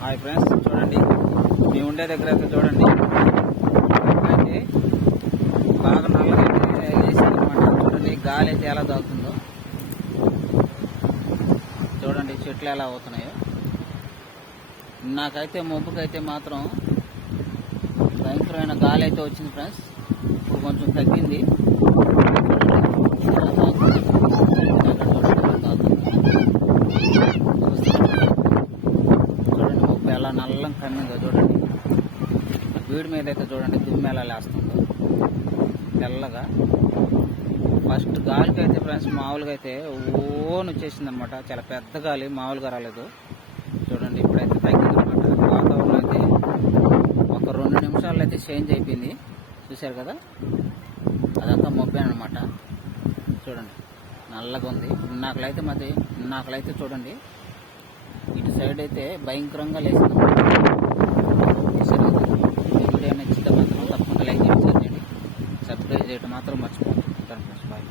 Hi friends చూడండి. మీ ఉండే దగ్గర అయితే చూడండి. అయితే బాగా నల్లగా వేసాను వేసిందనమాట చూడండి గాలి అయితే ఎలా తాగుతుందో చూడండి చెట్లు ఎలా అవుతున్నాయో. నాకైతే మబ్బుకైతే మాత్రం భయంకరమైన గాలి అయితే వచ్చింది ఫ్రెండ్స్. ఇప్పుడు కొంచెం తగ్గింది ఎలా తాగుతుందో. అక్కడ చూడండి ఎలా తాగుతుందో. చూడండి నల్లం కమ్మిందో చూడండి. వీడి మీద అయితే చూడండి దుమ్మెలా లేస్తుందో. తెల్లగా. ఫస్ట్ గాలికి అయితే ఫ్రెండ్స్ మామూలుగా అయితే ఓన్ వచ్చేసింది అనమాట చాలా పెద్ద గాలి మామూలుగా రాలేదు. చూడండి ఇప్పుడైతే తగ్గింది అనమాట వాతావరణం అయితే ఒక రెండు నిమిషాల్లో అయితే చేంజ్ అయిపోయింది. చూశారు కదా? అదంతా మొబ్బే అనమాట చూడండి. నల్లగా ఉంది. నాకులైతే మాది నాకులైతే చూడండి. ఇటు సైడ్ అయితే భయంకరంగా లేసింది చూశారు వీడియో నచ్చితే మాత్రం తప్పకుండా లైక్ చేయండి. సబ్స్క్రైబ్ చేయడం మాత్రం మర్చిపోతుంది బాయ్